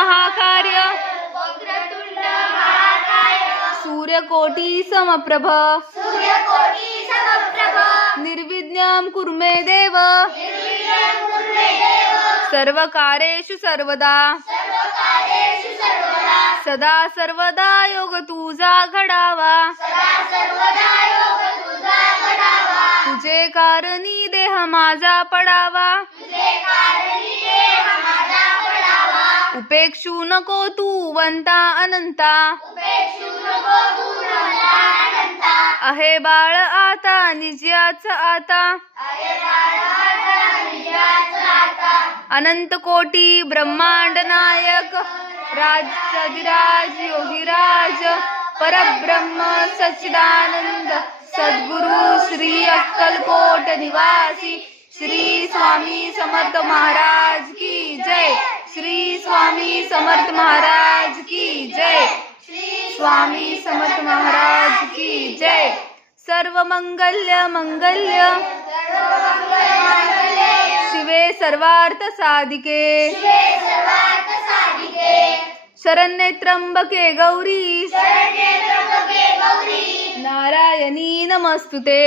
महाकार्य सूर्यकोटी समप्रभ निर्विघ्नं कुरु मे देव सर्वकार्येषु सर्वदा सदा सर्वदा योग तुझा घडावा तुझे कारणी देह माझा पडावा उपेक्षू नको तू वंता अनंता आहे बाळ आता निज्याच आता अनंत कोटी ब्रह्मांड नायक राजाधिराज योगीराज परब्रह्म सच्चिदानंद सद्गुरु श्री अक्कलकोट निवासी श्री स्वामी समर्थ महाराज की जय श्री स्वामी समर्थ महाराज की जय स्वामी समर्थ महाराज की जय सर्व मंगल्य मंगल्य शिवे सर्वार्थ साधिके शरण्ये त्र्यंबके गौरी नारायणी नमस्तुते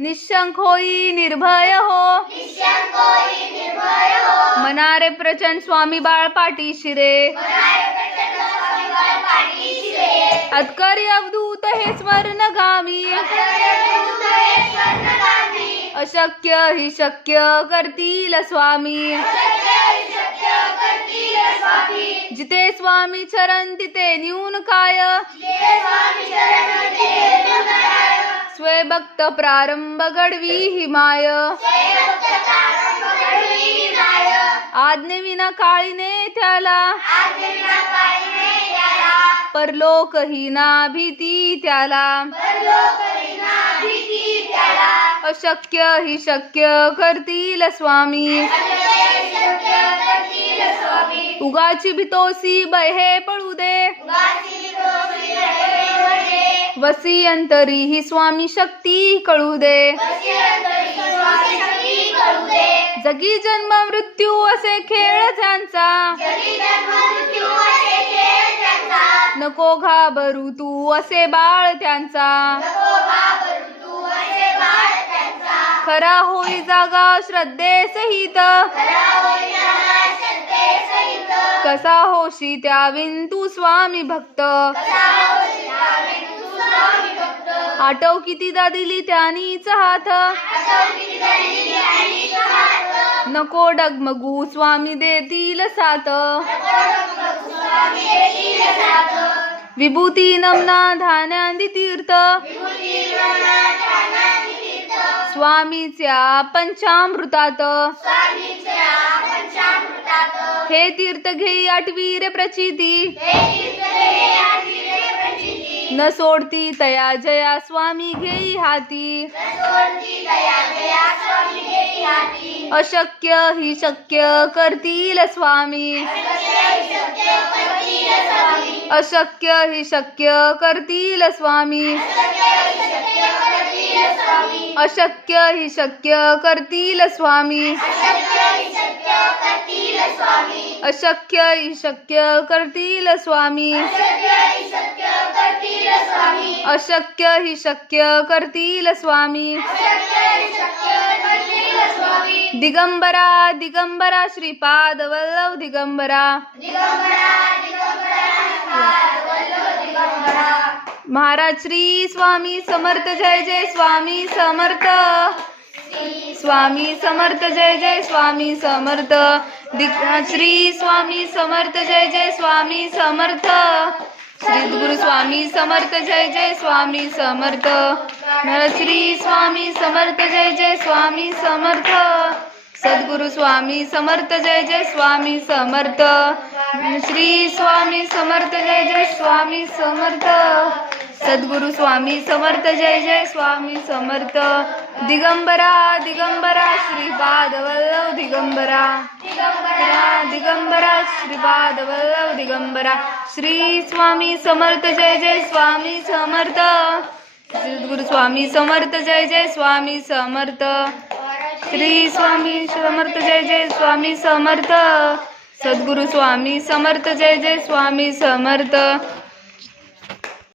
निशंक होई निर्भय हो मनारे प्रचंड स्वामी बाळ पाटी शिरे अत्करी अवधूत हे स्वर्णगामी अशक्य हि शक्य करतील स्वामी जिथे स्वामी चरण तिथे न्यून काय स्वयंभक्त प्रारंभ घडवी हिमाय आज्ञेविना काळीने त्याला परलोक ही ना भीती त्याला अशक्य ही शक्य करतील स्वामी उगाची भीतोसी बहे पळू दे वसी अंतरी ही स्वामी शक्ती कळू दे जगी जन्म मृत्यू असे खेळ त्यांचा नको घाबरू तू असे बाळ त्यांचा खरा होई जागा श्रद्धे सहित कसा होशी त्याविन तू स्वामी भक्त आठव कितीदा दिली त्यानीच हात नको डगमगू स्वामी देतील साथ विभूती नमना धान्यांदी तीर्थ स्वामीच्या पंचामृतात हे तीर्थ घेई आठवी रे प्रचिती न सोडती तया जया स्वामी घेई हाती अशक्य ही शक्य करतील स्वामी अशक्य ही शक्य करतील स्वामी अशक्य ही शक्य करतील स्वामी अशक्य ही शक्य करतील स्वामी अशक्य ही शक्य करतील स्वामी दिगंबरा दिगंबरा श्रीपाद वल्लभ दिगंबरा महाराज श्री स्वामी समर्थ जय जय स्वामी समर्थ स्वामी समर्थ जय जय स्वामी समर्थ श्री स्वामी समर्थ जय जय स्वामी समर्थ श्री गुरु स्वामी समर्थ जय जय स्वामी समर्थ श्री स्वामी समर्थ जय जय स्वामी समर्थ सद्गुरु स्वामी समर्थ जय जय स्वामी समर्थ श्री स्वामी समर्थ जय जय स्वामी समर्थ सद्गुरु स्वामी समर्थ जय जय स्वामी समर्थ दिगंबरा दिगंबरा श्रीपाद वल्लभ दिगंबरा दिगंबरा श्रीपाद वल्लभ दिगंबरा श्री स्वामी समर्थ जय जय स्वामी समर्थ सद्गुरु स्वामी समर्थ जय जय स्वामी समर्थ श्री स्वामी समर्थ जय जय स्वामी समर्थ. सद्गुरु स्वामी समर्थ जय जय स्वामी समर्थ.